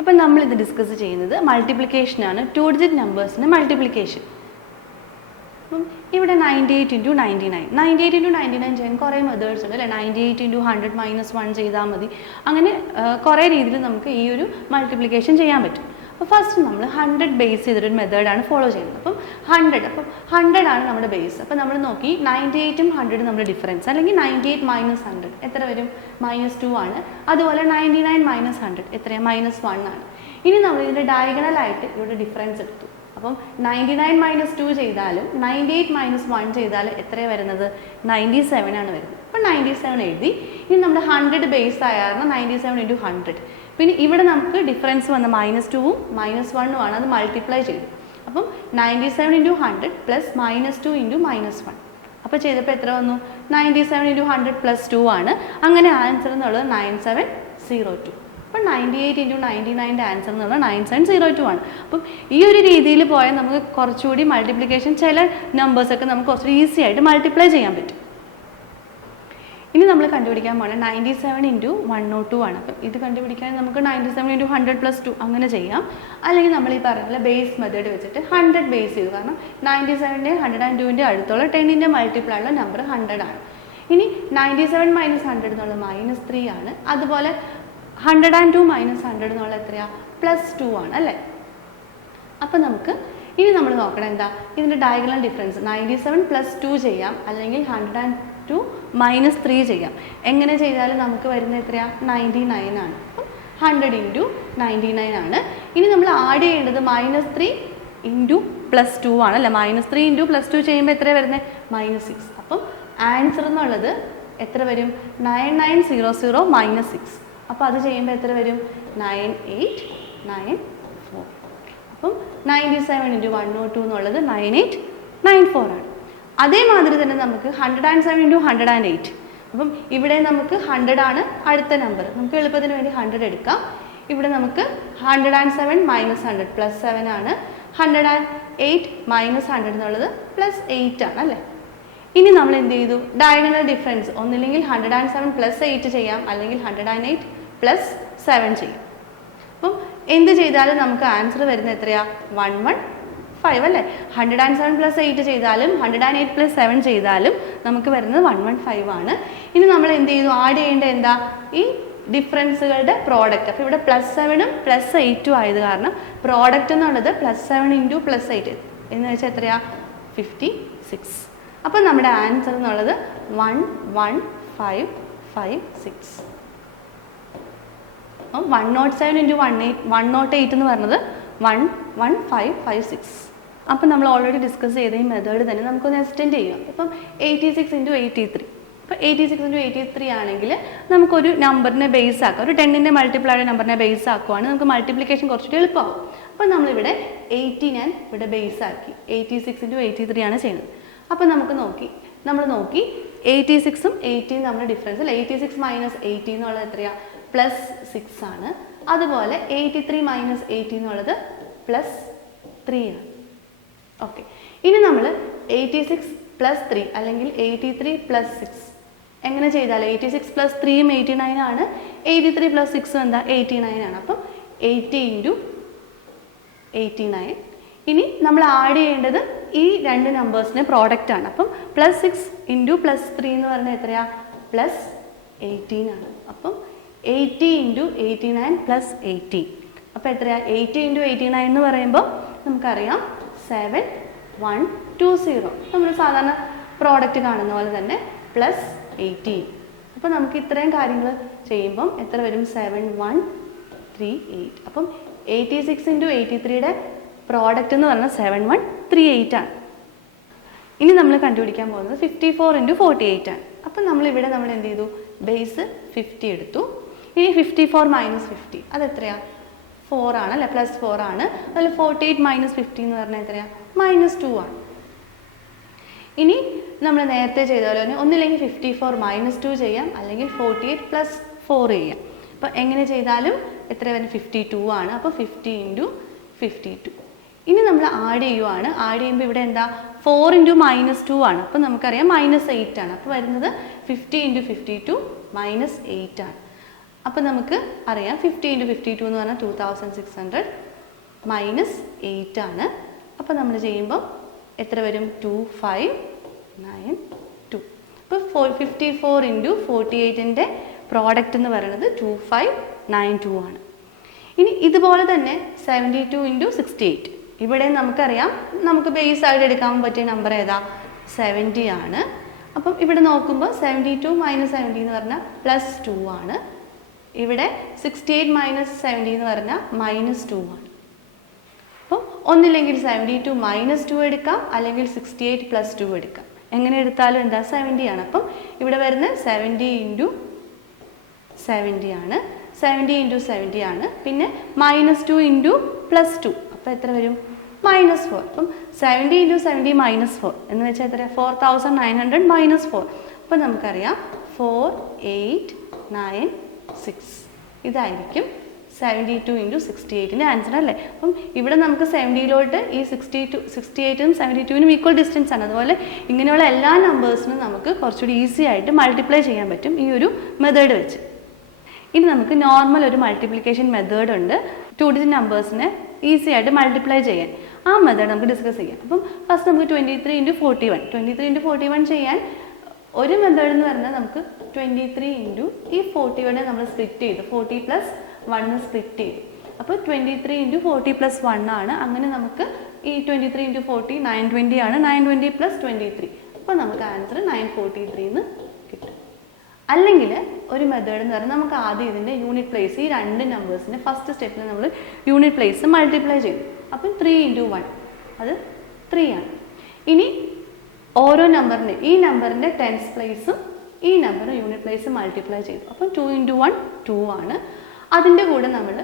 അപ്പോൾ നമ്മൾ ഇത് ഡിസ്കസ് ചെയ്യുന്നത് മൾട്ടിപ്ലിക്കേഷൻ ആണ്. 2 ഡിജിറ്റ് നമ്പേഴ്സിന്റെ മൾട്ടിപ്ലിക്കേഷൻ. അപ്പം ഇവിടെ 98 ഇൻറ്റു 99 98 ഇൻറ്റു 99 ചെയ്യാൻ കുറേ മെത്തേഡ്സ് ഉണ്ട് അല്ലേ. 98 ഇൻറ്റു 100 മൈനസ് 1 ചെയ്താൽ മതി. അങ്ങനെ കുറേ രീതിയിൽ നമുക്ക് ഈ ഒരു മൾട്ടിപ്ലിക്കേഷൻ ചെയ്യാൻ പറ്റും. അപ്പോൾ ഫസ്റ്റ് നമ്മൾ 100 ബേസ് ചെയ്തിട്ടൊരു മെത്തേഡാണ് ഫോളോ ചെയ്യുന്നത്. അപ്പം 100 ആണ് നമ്മുടെ ബേസ്. അപ്പോൾ നമ്മൾ നോക്കി 98ഉം 100ഉം നമ്മുടെ ഡിഫറൻസ്, അല്ലെങ്കിൽ 98 മൈനസ് 100 എത്ര വരും? -2 ആണ്. അതുപോലെ 99 മൈനസ് 100 എത്രയാണ്? -1 ആണ്. ഇനി നമ്മൾ ഇതിൻ്റെ ഡയഗണലായിട്ട് ഇവിടെ ഡിഫറൻസ് എടുത്തു. അപ്പം 99 മൈനസ് 2 ചെയ്താലും 98 മൈനസ് 1 ചെയ്താലും എത്രയാണ് വരുന്നത്? 97 ആണ് വരുന്നത്. അപ്പം 97 എഴുതി. ഇനി നമ്മുടെ 100 ബേസ് ആയിരുന്നു 97 ഇൻറ്റു 100. പിന്നെ ഇവിടെ നമുക്ക് ഡിഫറൻസ് വന്ന -2ഉം -1ഉം ആണ്. അത് മൾട്ടിപ്ലൈ ചെയ്തു. അപ്പം 97 ഇൻറ്റു 100 പ്ലസ് -2 ഇൻറ്റു -1. അപ്പോൾ ചെയ്തപ്പോൾ എത്ര വന്നു? 97 ഇൻറ്റു 100 പ്ലസ് 2 ആണ്. അങ്ങനെ ആൻസർ എന്നുള്ളത് 9702. അപ്പം 98 ഇൻറ്റു 99ൻ്റെ ആൻസർ എന്ന് പറഞ്ഞാൽ 9702 ആണ്. അപ്പം ഈ ഒരു രീതിയിൽ പോയാൽ നമുക്ക് കുറച്ചുകൂടി മൾട്ടിപ്ലിക്കേഷൻ ചില നമ്പേഴ്സൊക്കെ നമുക്ക് കുറച്ചുകൂടി ഈസി ആയിട്ട് മൾട്ടിപ്ലൈ ചെയ്യാൻ പറ്റും. ഇനി നമ്മൾ കണ്ടുപിടിക്കാൻ പോകുന്നത് 97 ഇൻറ്റു 102 ആണ്. അപ്പം ഇത് കണ്ടുപിടിക്കാൻ നമുക്ക് 97 ഇൻറ്റു 100 പ്ലസ് 2 അങ്ങനെ ചെയ്യാം. അല്ലെങ്കിൽ നമ്മൾ ഈ പറഞ്ഞ ബേസ് മെത്തേഡ് വെച്ചിട്ട് 100 ബേസ് ചെയ്തു. കാരണം 97ൻ്റെ 102ൻ്റെ അടുത്തുള്ള 10ൻ്റെ മൾട്ടിപ്ലൈ ഉള്ള നമ്പർ 100 ആണ്. ഇനി 97 മൈനസ് 100 എന്നുള്ളത് -3 ആണ്. അതുപോലെ 102 മൈനസ് 100 എന്നുള്ള എത്രയാണ്? +2 ആണ് അല്ലേ. അപ്പം നമുക്ക് ഇനി നമ്മൾ നോക്കണം എന്താ ഇതിൻ്റെ ഡയഗണൽ ഡിഫറൻസ്. 97 പ്ലസ് 2 ചെയ്യാം, അല്ലെങ്കിൽ 102 മൈനസ് 3 ചെയ്യാം. എങ്ങനെ ചെയ്താലും നമുക്ക് വരുന്ന എത്രയാണ്? 99 ആണ്. അപ്പം 100 ഇൻറ്റു 99 ആണ്. ഇനി നമ്മൾ ആഡ് ചെയ്യേണ്ടത് -3 ഇൻറ്റു +2 ആണ് അല്ലേ. -3 ഇൻറ്റു +2 ചെയ്യുമ്പോൾ എത്ര വരുന്നത്? -6. അപ്പം ആൻസർ എന്നുള്ളത് എത്ര വരും? 9900 മൈനസ് 6. അപ്പോൾ അത് ചെയ്യുമ്പോൾ എത്ര വരും? 9894. അപ്പം 97 ഇൻറ്റു 102 എന്നുള്ളത് 9894 ആണ്. അതേമാതിരി തന്നെ നമുക്ക് 107 ഇൻറ്റു 108. അപ്പം ഇവിടെ നമുക്ക് 100 ആണ് അടുത്ത നമ്പർ. നമുക്ക് എളുപ്പത്തിന് വേണ്ടി 100 എടുക്കാം. ഇവിടെ നമുക്ക് 107 മൈനസ് 100 +7 ആണ്. 108 മൈനസ് 100 എന്നുള്ളത് +8 ആണ് അല്ലേ. ഇനി നമ്മൾ എന്ത് ചെയ്തു? ഡയഗണൽ ഡിഫറൻസ് ഒന്നില്ലെങ്കിൽ 107 പ്ലസ് 8 ചെയ്യാം, അല്ലെങ്കിൽ 108 പ്ലസ് 7 ചെയ്യും. അപ്പം എന്ത് ചെയ്താലും നമുക്ക് ആൻസർ വരുന്നത് എത്രയാ? 115 അല്ലേ. 107 പ്ലസ് 8 ചെയ്താലും 108 പ്ലസ് 7 ചെയ്താലും നമുക്ക് വരുന്നത് 115 ആണ്. ഇനി നമ്മൾ എന്ത് ചെയ്തു? ആഡ് ചെയ്യേണ്ട എന്താ? ഈ ഡിഫറൻസുകളുടെ പ്രോഡക്റ്റ്. അപ്പോൾ ഇവിടെ +7ഉം +8ഉം ആയത് കാരണം പ്രോഡക്റ്റ് എന്നുള്ളത് +7 ഇൻറ്റു +8 എന്ന് വെച്ചാൽ എത്രയാ? 56. അപ്പോൾ നമ്മുടെ ആൻസർ എന്നുള്ളത് 11556. അപ്പം 107 ഇൻറ്റു 108 എന്ന് പറഞ്ഞത് 11556. അപ്പം നമ്മൾ ഓൾറെഡി ഡിസ്കസ് ചെയ്ത ഈ മെത്തേഡ് തന്നെ നമുക്കൊന്ന് എക്സ്റ്റെൻഡ് ചെയ്യാം. ഇപ്പം 86 ഇൻറ്റു 83. അപ്പോൾ 86 ഇൻറ്റു 83 ആണെങ്കിൽ നമുക്കൊരു നമ്പറിനെ ബേസ് ആക്കാം. ഒരു 10ൻ്റെ മൾട്ടിപ്ലൈഡ് നമ്പറിനെ ബേസ് ആക്കുവാണെങ്കിൽ നമുക്ക് മൾട്ടിപ്ലിക്കേഷൻ കുറച്ചുകൂടി എളുപ്പമാവും. അപ്പം നമ്മളിവിടെ 80 ഞാൻ ഇവിടെ ബേസ് ആക്കി. 86 ഇൻറ്റു 83 ആണ് ചെയ്യുന്നത്. അപ്പം നമ്മൾ നോക്കി 86ഉം 80ഉം നമ്മുടെ ഡിഫറൻസ്. 86 മൈനസ് 80 എന്നുള്ളത് എത്രയാണ്? +6 ആണ്. അതുപോലെ 83 മൈനസ് 80 എന്നുള്ളത് +3 ആണ്. ഓക്കെ. ഇനി നമ്മൾ 86 + 3 അല്ലെങ്കിൽ 83 + 6 എങ്ങനെ ചെയ്താൽ? 86 + 3ഉം 89 ആണ്. 83 + 6ഉം എന്താ? 89 ആണ്. അപ്പം 80 ഇൻറ്റു 89. ഇനി നമ്മൾ ആഡ് ചെയ്യേണ്ടത് ഈ രണ്ട് നമ്പേഴ്സിന് പ്രോഡക്റ്റ് ആണ്. അപ്പം +6 ഇൻറ്റു +3 എന്ന് പറഞ്ഞാൽ എത്രയാ? +18 ആണ്. അപ്പം 80 ഇൻറ്റു 89 + 80. അപ്പോൾ എത്രയാ? 80 ഇൻറ്റു 89 എന്ന് പറയുമ്പോൾ നമുക്കറിയാം 7120. നമ്മൾ സാധാരണ പ്രോഡക്റ്റ് കാണുന്ന പോലെ തന്നെ +18. അപ്പോൾ നമുക്ക് ഇത്രയും കാര്യങ്ങൾ ചെയ്യുമ്പം എത്ര വരും? 7138. അപ്പം 86 ഇൻറ്റു 83യുടെ പ്രോഡക്റ്റ് എന്ന് പറഞ്ഞാൽ 7138 ആണ്. ഇനി നമ്മൾ കണ്ടുപിടിക്കാൻ പോകുന്നത് 54 ഇൻറ്റു 48 ആണ്. അപ്പം നമ്മൾ എന്ത് ചെയ്തു? ബേസ് 50 എടുത്തു. ഇനി 54 മൈനസ് 50 അതെത്രയാണ്? 4 ആണ് അല്ലേ. +4 ആണ്. അതിൽ 48 മൈനസ് 50 എന്ന് പറഞ്ഞാൽ എത്രയാണ്? -2 ആണ്. ഇനി നമ്മൾ നേരത്തെ ചെയ്ത പോലെ തന്നെ ഒന്നില്ലെങ്കിൽ 54 - 2 ചെയ്യാം, അല്ലെങ്കിൽ 48 + 4 ചെയ്യാം. അപ്പോൾ എങ്ങനെ ചെയ്താലും എത്ര വരുന്നത്? 52 ആണ്. അപ്പോൾ 50 ഇൻറ്റു 52. ഇനി നമ്മൾ ആഡ് ചെയ്യുവാണ്. ആഡ് ചെയ്യുമ്പോൾ ഇവിടെ എന്താ? 4 ഇൻറ്റു -2 ആണ്. അപ്പോൾ നമുക്കറിയാം -8 ആണ്. അപ്പോൾ വരുന്നത് 50 ഇൻറ്റു 52 -8 ആണ്. അപ്പോൾ നമുക്ക് അറിയാം 50 × 52 എന്ന് പറഞ്ഞാൽ 2600 മൈനസ് 8 ആണ്. അപ്പോൾ നമ്മൾ ചെയ്യുമ്പോൾ എത്ര വരും? 2592. അപ്പോൾ 54 × 48ൻ്റെ പ്രോഡക്റ്റ് എന്ന് പറയുന്നത് 2592 ആണ്. ഇനി ഇതുപോലെ തന്നെ 72 × 68. ഇവിടെ നമുക്കറിയാം നമുക്ക് ബേസ് ആയിട്ട് എടുക്കാൻ പറ്റിയ നമ്പർ ഏതാ? 70 ആണ്. അപ്പം ഇവിടെ നോക്കുമ്പോൾ 72 - 70 എന്ന് പറഞ്ഞാൽ +2 ആണ്. ഇവിടെ 68 - 70 എന്ന് പറഞ്ഞാൽ -2 ആണ്. അപ്പം ഒന്നില്ലെങ്കിൽ 72 - 2 എടുക്കാം, അല്ലെങ്കിൽ 68 + 2 എടുക്കാം. എങ്ങനെ എടുത്താലും എന്താ 70 ആണ്. അപ്പം ഇവിടെ വരുന്ന 70 × 70 ആണ്. 70 × 70 ആണ്. പിന്നെ -2 × +2. അപ്പോൾ എത്ര വരും? -4. അപ്പം 70 × 70 -4 എന്ന് വെച്ചാൽ എത്ര? 4900 - 4. അപ്പം നമുക്കറിയാം 4896. ഇതായിരിക്കും 72 × 68ൻ്റെ ആൻസർ അല്ലേ? അപ്പം ഇവിടെ നമുക്ക് 70യിലോട്ട് ഈ 68നും 72നും ഈക്വൽ ഡിസ്റ്റൻസ് ആണ്. അതുപോലെ ഇങ്ങനെയുള്ള എല്ലാ നമ്പേഴ്സിനും നമുക്ക് കുറച്ചുകൂടി ഈസി ആയിട്ട് മൾട്ടിപ്ലൈ ചെയ്യാൻ പറ്റും ഈ ഒരു മെത്തേഡ് വെച്ച്. ഇനി നമുക്ക് നോർമൽ ഒരു മൾട്ടിപ്ലിക്കേഷൻ മെത്തേഡ് ഉണ്ട് 2 ഡിജിറ്റ് നമ്പേഴ്സിനെ ഈസി ആയിട്ട് മൾട്ടിപ്ലൈ ചെയ്യാൻ. ആ മെത്തേഡ് നമുക്ക് ഡിസ്കസ് ചെയ്യാം. അപ്പം ഫസ്റ്റ് നമുക്ക് 23 × 41. 23 × 41 ചെയ്യാൻ ഒരു മെത്തേഡ് എന്ന് പറഞ്ഞാൽ നമുക്ക് 23 × ഈ 41 നമ്മൾ സ്പ്ലിറ്റ് ചെയ്തു, 40 + 1 സ്പ്ലിറ്റ് ചെയ്തു. അപ്പോൾ 23 × 40 + 1 ആണ്. അങ്ങനെ നമുക്ക് ഈ 23 × 40 920 ആണ്. 920 + 23. അപ്പോൾ നമുക്ക് ആൻസർ 943 എന്ന് കിട്ടും. അല്ലെങ്കിൽ ഒരു മെത്തേഡ് എന്ന് പറഞ്ഞാൽ നമുക്ക് ആദ്യം ഇതിൻ്റെ യൂണിറ്റ് പ്ലേസ്, ഈ രണ്ട് നമ്പേഴ്സിൻ്റെ ഫസ്റ്റ് സ്റ്റെപ്പിൽ നമ്മൾ യൂണിറ്റ് പ്ലേസ് മൾട്ടിപ്ലൈ ചെയ്തു. അപ്പം 3 × 1 അത് 3 ആണ്. ഇനി ഓരോ നമ്പറിൻ്റെ ഈ നമ്പറിൻ്റെ ടെൻസ് പ്ലേസും ഈ നമ്പർ യൂണിറ്റ് പ്ലേസ് മൾട്ടിപ്ലൈ ചെയ്തു. അപ്പം 2 × 1 2 ആണ്. അതിൻ്റെ കൂടെ നമ്മൾ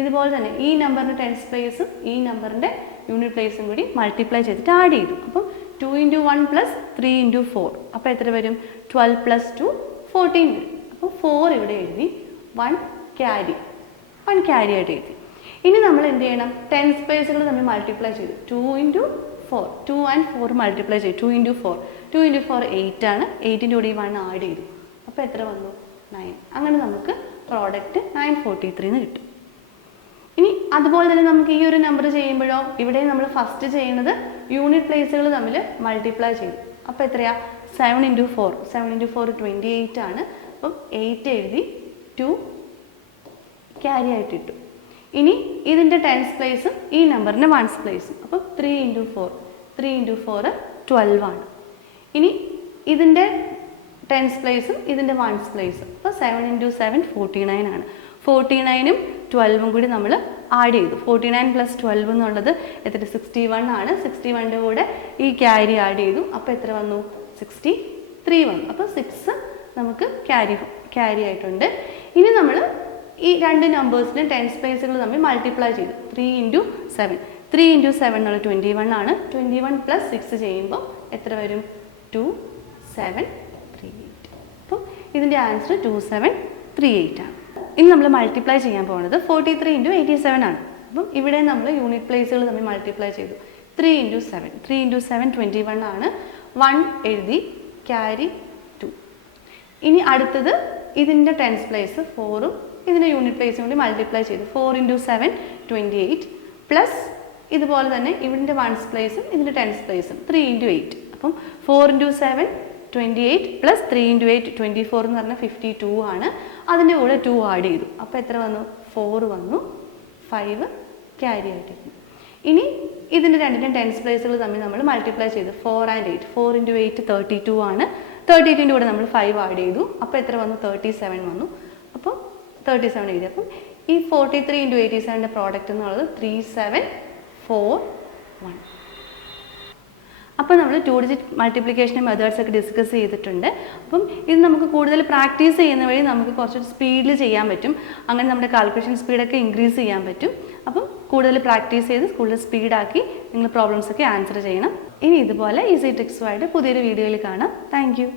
ഇതുപോലെ തന്നെ ഈ നമ്പറിൻ്റെ ടെൻസ് പ്ലേസും ഈ നമ്പറിൻ്റെ യൂണിറ്റ് പ്ലേസും കൂടി മൾട്ടിപ്ലൈ ചെയ്തിട്ട് ആഡ് ചെയ്തു. അപ്പം 2 × 1 + 3 × 4. അപ്പോൾ എത്ര വരും? 12 + 2 14 വരും. അപ്പോൾ 4 ഇവിടെ എഴുതി, 1 ക്യാരി ആയിട്ട് എഴുതി. ഇനി നമ്മൾ എന്ത് ചെയ്യണം? ടെൻസ് പ്ലേസുകൾ നമ്മൾ മൾട്ടിപ്ലൈ ചെയ്തു. 2 × 4 2 and 4 മൾട്ടിപ്ലൈ ചെയ്തു. 2 × 4 2 × 4 8 ആണ്. 8ൻ്റെ കൂടെ ഈ 1 ആഡ് ചെയ്തു. അപ്പോൾ എത്ര വന്നു? 9. അങ്ങനെ നമുക്ക് പ്രോഡക്റ്റ് 943 എന്ന് കിട്ടും. ഇനി അതുപോലെ തന്നെ നമുക്ക് ഈ ഒരു നമ്പർ ചെയ്യുമ്പോഴോ ഇവിടെ നമ്മൾ ഫസ്റ്റ് ചെയ്യുന്നത് യൂണിറ്റ് പ്ലേസുകൾ തമ്മിൽ മൾട്ടിപ്ലൈ ചെയ്തു. അപ്പോൾ എത്രയാ? 7 × 4 7 × 4 28 ആണ്. അപ്പം 8 എഴുതി, 2 ക്യാരി ആയിട്ട് ഇട്ടു. ഇനി ഇതിൻ്റെ ടെൻസ് പ്ലേസും ഈ നമ്പറിൻ്റെ വൺസ് പ്ലേസും. അപ്പം 3 × 4 12 ആണ്. ഇനി ഇതിൻ്റെ ടെൻസ് പ്ലേസും ഇതിൻ്റെ വൺസ് പ്ലേസും. അപ്പോൾ 7 × 7 49 ആണ്. 49ഉം 12ഉം കൂടി നമ്മൾ ആഡ് ചെയ്തു. 49 + 12 എന്നുള്ളത് എത്ര? 61 ആണ്. 61ൻ്റെ കൂടെ ഈ ക്യാരി ആഡ് ചെയ്തു. അപ്പോൾ എത്ര വന്നു? 63 വന്നു. അപ്പോൾ 6 നമുക്ക് ക്യാരി ആയിട്ടുണ്ട്. ഇനി നമ്മൾ ഈ രണ്ട് നമ്പേഴ്സിൻ്റെ ടെൻസ് പ്ലേസുകൾ തമ്മിൽ മൾട്ടിപ്ലൈ ചെയ്തു. 3 × 7 3 × 7 എന്നുള്ളത് 21 ആണ്. 21 + 6 ചെയ്യുമ്പോൾ എത്ര വരും? 2738. അപ്പം ഇതിൻ്റെ ആൻസർ 2738 ആണ്. ഇനി നമ്മൾ മൾട്ടിപ്ലൈ ചെയ്യാൻ പോകുന്നത് 43 × 87 ആണ്. അപ്പം ഇവിടെ നമ്മൾ യൂണിറ്റ് പ്ലേസുകൾ തമ്മിൽ മൾട്ടിപ്ലൈ ചെയ്തു. 3 × 7 3 × 7 21 ആണ്. 1 എഴുതി, ക്യാരി 2. ഇനി അടുത്തത് ഇതിൻ്റെ ടെൻസ് പ്ലേസ് 4ഉം ഇതിൻ്റെ യൂണിറ്റ് പ്ലേസും കൂടി മൾട്ടിപ്ലൈ ചെയ്തു. 4 × 7 28 പ്ലസ് ഇതുപോലെ തന്നെ ഇതിൻ്റെ വൺസ് പ്ലേസും ഇതിൻ്റെ ടെൻസ് പ്ലേസും 3 × 8. അപ്പം 4 × 7 28 പ്ലസ് 3 × 8 24 എന്ന് പറഞ്ഞാൽ 52 ആണ്. അതിൻ്റെ കൂടെ 2 ആഡ് ചെയ്തു. അപ്പോൾ എത്ര വന്നു? 4 വന്നു. 5 ക്യാരി ആയിട്ടിരുന്നു. ഇനി ഇതിൻ്റെ രണ്ടിൻ്റെ ടെൻസ് പ്ലേസുകൾ തമ്മിൽ നമ്മൾ മൾട്ടിപ്ലൈ ചെയ്തു. 4 and 8 4 × 8 32 ആണ്. 32ൻ്റെ കൂടെ നമ്മൾ 5 ആഡ് ചെയ്തു. അപ്പോൾ എത്ര വന്നു? 37 വന്നു. അപ്പോൾ 37 എഴുതി. അപ്പം ഈ 43 × 87ൻ്റെ പ്രോഡക്റ്റ് എന്നുള്ളത് 3741. അപ്പോൾ നമ്മൾ 2 ഡിജിറ്റ് മൾട്ടിപ്ലിക്കേഷൻ മെത്തേഡ്സ് ഒക്കെ ഡിസ്കസ് ചെയ്തിട്ടുണ്ട്. അപ്പം ഇത് നമുക്ക് കൂടുതൽ പ്രാക്ടീസ് ചെയ്യുന്ന വഴി നമുക്ക് കുറച്ച് സ്പീഡിൽ ചെയ്യാൻ പറ്റും. അങ്ങനെ നമ്മുടെ കാൽക്കുലേഷൻ സ്പീഡൊക്കെ ഇൻക്രീസ് ചെയ്യാൻ പറ്റും. അപ്പം കൂടുതൽ പ്രാക്ടീസ് ചെയ്ത് കൂടുതൽ സ്പീഡാക്കി നിങ്ങൾ പ്രോബ്ലംസ് ഒക്കെ ആൻസർ ചെയ്യണം. ഇനി ഇതുപോലെ ഈസി ട്രിക്സുമായിട്ട് പുതിയൊരു വീഡിയോയിൽ കാണാം. Thank you.